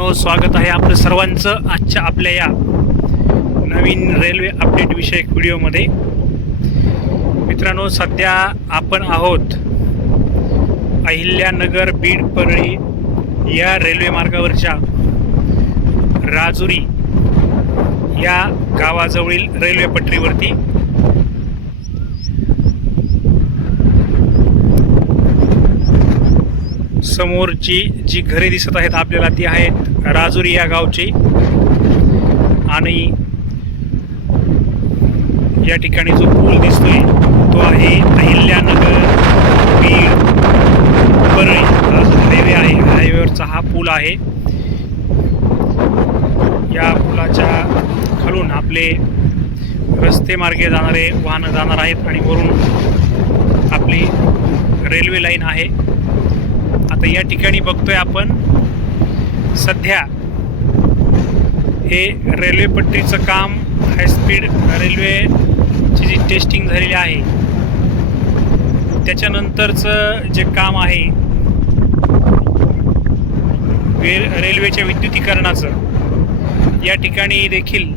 मित्रांनो स्वागत आहे आपलं सर्वांचं आजच्या आपल्या या नवीन रेल्वे अपडेट विषयक व्हिडिओमध्ये. मित्रांनो सध्या आपण आहोत अहिल्यानगर बीड परळी या रेल्वे मार्गावरच्या राजुरी या गावाजवळील रेल्वे पटरीवरती. समोरची जी घरे दिसत आहेत आपल्याला ती आहेत राजुरी या गावची. आणि या ठिकाणी जो पूल दिसतोय तो आहे अहिल्यानगर बीड. परळी हा जो हायवे आहे. हायवेवरचा हा पूल आहे. या पुलाच्या खालून आपले रस्ते मार्गे जाणारे वाहनं जाणार आहेत आणि वरून आपली रेल्वे लाईन आहे. आता या ठिकाणी बघतोय आपण. सध्या हे रेल्वे पट्टीचं काम हायस्पीड रेल्वेची जी टेस्टिंग झालेली आहे त्याच्यानंतरचं जे काम आहे वे रेल्वेच्या विद्युतीकरणाचं या ठिकाणी देखील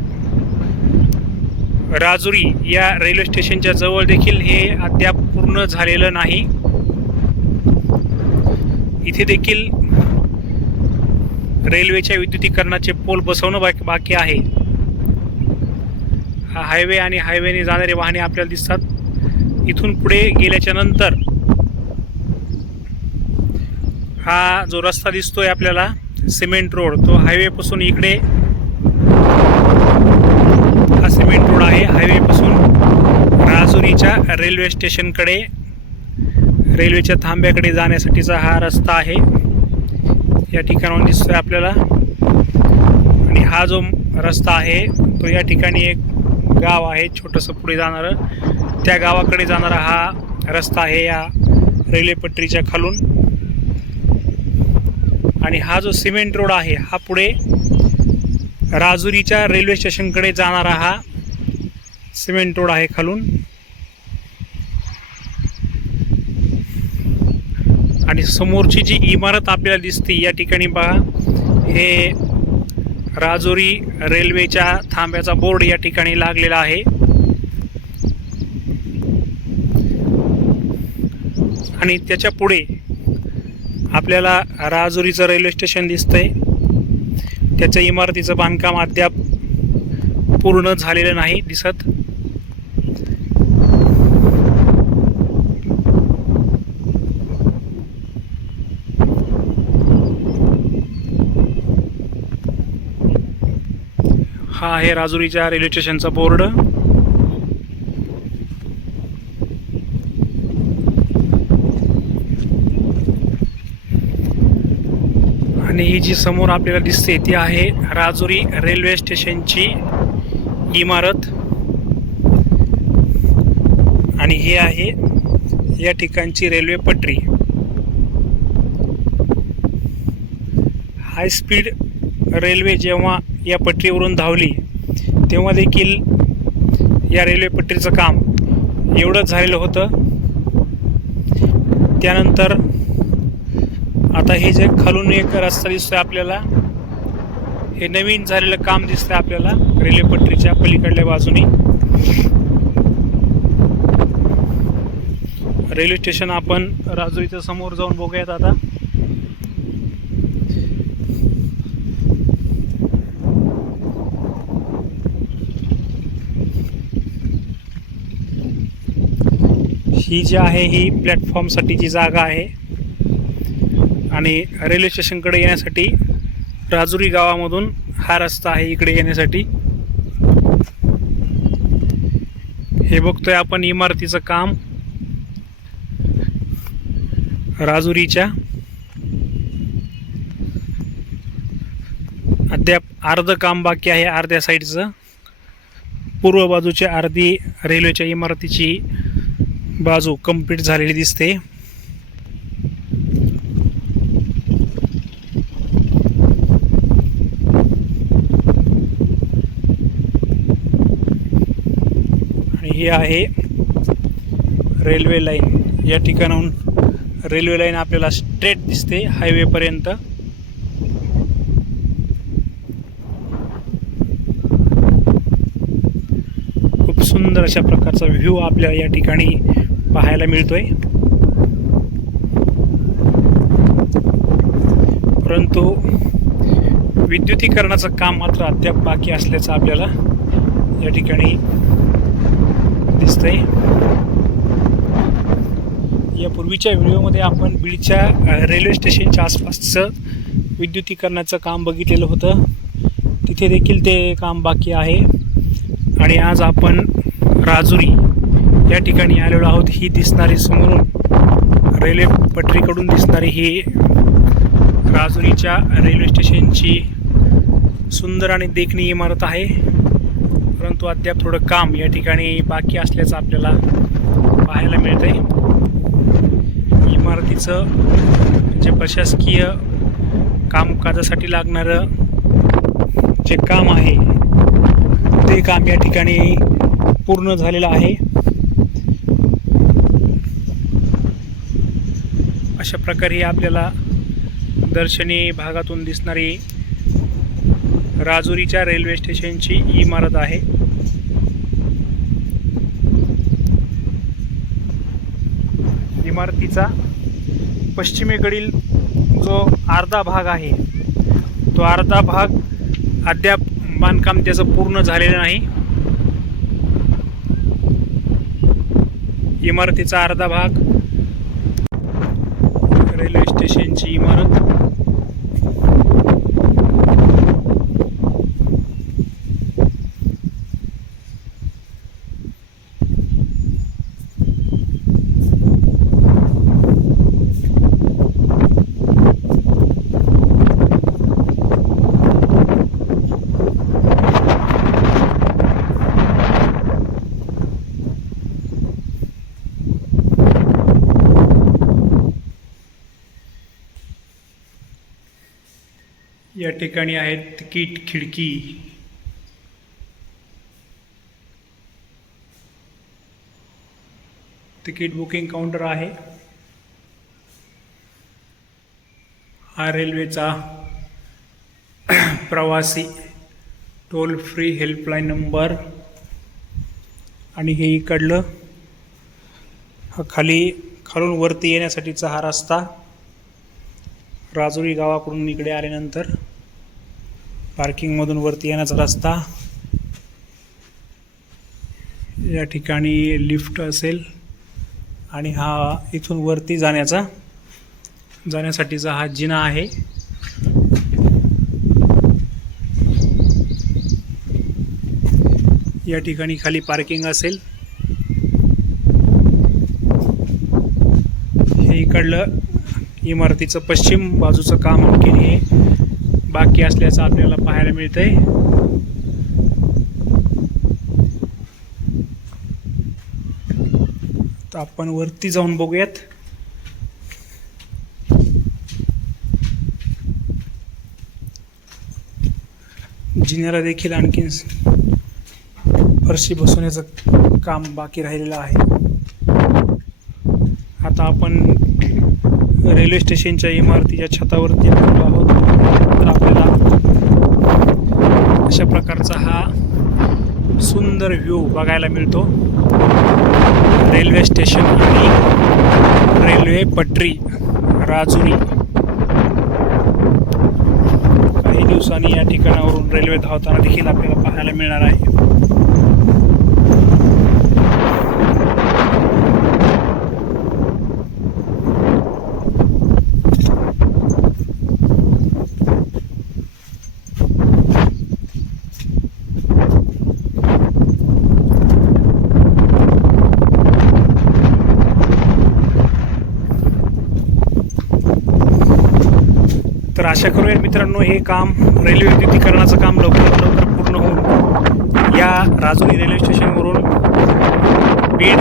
राजुरी या रेल्वे स्टेशनच्या जवळ देखील हे अद्याप पूर्ण झालेलं नाही. इथे देखील रेल्वेच्या विद्युतीकरणाचे पोल बसवणं बाकी बाकी आहे. हा हायवे आणि हायवेने जाणारे वाहने आपल्याला दिसतात. इथून पुढे गेल्याच्यानंतर हा जो रस्ता दिसतोय आपल्याला सिमेंट रोड तो हायवेपासून इकडे हा सिमेंट रोड आहे. हायवेपासून राजुरीच्या रेल्वे स्टेशनकडे रेल्वेच्या थांब्याकडे जाण्यासाठीचा हा रस्ता आहे. या ठिकाणाहून दिसतोय आपल्याला. आणि हा जो रस्ता आहे तो या ठिकाणी एक गाव आहे छोटंसं पुढे जाणारं. त्या गावाकडे जाणारा हा रस्ता आहे या रेल्वे पटरीच्या खालून. आणि हा जो सिमेंट रोड आहे हा पुढे राजुरीच्या रेल्वे स्टेशनकडे जाणारा हा सिमेंट रोड आहे खालून. आणि समोरची जी इमारत आपल्याला दिसते या ठिकाणी पहा हे राजुरी रेल्वेच्या थांब्याचा बोर्ड या ठिकाणी लागलेला आहे. आणि त्याच्या पुढे आपल्याला राजुरीचं रेल्वे स्टेशन दिसतंय. त्याच्या इमारतीचं बांधकाम अद्याप पूर्ण झालेलं नाही दिसत. हा आहे राजुरीच्या रेल्वे स्टेशनचा बोर्ड. आणि ही जी समोर आपल्याला दिसते ती आहे राजुरी रेल्वे स्टेशनची इमारत. आणि हे आहे या ठिकाणची रेल्वे पटरी. हाय स्पीड रेल्वे जेव्हा या पटरीवरून धावली तेव्हा देखील या रेल्वे पटरीचं काम एवढंच झालेलं होतं. त्यानंतर आता हे जे खालून एक रस्ता दिसतोय आपल्याला हे नवीन झालेलं काम दिसतंय आपल्याला रेल्वे पटरीच्या पलीकडल्या बाजूने. रेल्वे स्टेशन आपण राजुरीच्या समोर जाऊन बघूयात आता. ही जी आहे ही प्लॅटफॉर्मसाठीची जागा आहे आणि रेल्वे स्टेशनकडे येण्यासाठी राजुरी गावामधून हा रस्ता आहे इकडे येण्यासाठी. हे बघतोय आपण इमारतीचं काम. राजुरीच्या. अद्याप अर्धं काम बाकी आहे अर्ध्या साईडचं पूर्व बाजूच्या अर्धी रेल्वेच्या इमारतीची बाजू कंप्लीट झालेली दिसते. आणि ही आहे रेल्वे लाईन. या ठिकाणाहून रेल्वे लाईन आपल्याला स्ट्रेट दिसते हायवेपर्यंत सुंदर अशा प्रकारचा व्ह्यू आपल्याला या ठिकाणी पाहायला मिळतोय. परंतु विद्युतीकरणाचं काम मात्र अद्याप बाकी असल्याचं आपल्याला या ठिकाणी दिसतंय. या पूर्वीच्या व्हिडिओमध्ये आपण बीडच्या रेल्वे स्टेशनच्या आसपासचं विद्युतीकरणाचं काम बघितलेलं होतं. तिथे देखील ते काम बाकी आहे. आणि आज आपण राजुरी या ठिकाणी आलेलो आहोत. ही दिसणारी समोरून रेल्वे पटरीकडून दिसणारी ही राजुरीच्या रेल्वे स्टेशनची सुंदर आणि देखणी इमारत आहे. परंतु अद्याप थोडं काम या ठिकाणी बाकी असल्याचं आपल्याला पाहायला मिळतं आहे इमारतीचं जे प्रशासकीय कामकाजासाठी लागणारं जे काम आहे ते काम या ठिकाणी पूर्ण झालेला आहे. अशा प्रकारे आपल्याला दर्शनी भागातून दिसणारी राजुरीच्या रेल्वे स्टेशनची इमारत आहे. इमारतीचा पश्चिमेकडील जो अर्धा भाग आहे तो अर्धा भाग अद्याप बांधकाम त्याचं पूर्ण झालेलं नाही. इमारतीचा अर्धा भाग. रेल्वे स्टेशनची इमारत. या ठिकाणी आहेत तिकीट खिडकी. तिकीट बुकिंग काउंटर आहे. हा रेल्वेचा प्रवासी टोल फ्री हेल्पलाईन नंबर आणि हे इकडलं हा खाली खालून वरती येण्यासाठीचा हा रस्ता राजुरी गावाकडून इकडे आल्यानंतर पार्किंगमधून वरती येण्याचा रस्ता. या ठिकाणी लिफ्ट असेल आणि हा इथून वरती जाण्याचा जाण्यासाठीचा हा जिना आहे. या ठिकाणी खाली पार्किंग असेल. हे इकडलं इमारतीचं पश्चिम बाजूचं काम आणखीन हे बाकी असल्याचं आपल्याला पाहायला मिळतंय. तर आपण वरती जाऊन बघूयात. जिन्याला देखील आणखीन फरशी बसवण्याचं काम बाकी राहिलेलं आहे. आता आपण रेल्वे स्टेशनच्या इमारतीच्या छतावरती आलेलो आहोत. तर आपल्याला अशा प्रकारचा हा सुंदर व्ह्यू बघायला मिळतो. रेल्वे स्टेशन आणि रेल्वे पटरी राजुरी. काही दिवसांनी या ठिकाणावरून रेल्वे धावताना देखील आपल्याला पाहायला मिळणार आहे. तर आशा करूया मित्रांनो हे काम रेल्वे विद्युतीकरणाचं काम लवकरात लवकर पूर्ण होऊन या राजुरी रेल्वे स्टेशनवरून बीड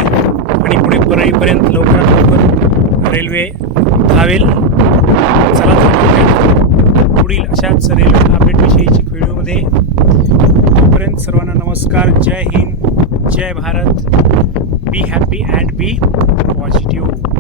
आणि पुढे परळीपर्यंत लवकरात लवकर रेल्वे धावेल. चला तर पुढील अशाच रेल्वे अपडेटविषयीच्या व्हिडिओमध्ये. तोपर्यंत सर्वांना नमस्कार. जय हिंद. जय Bharat. Be happy and be positive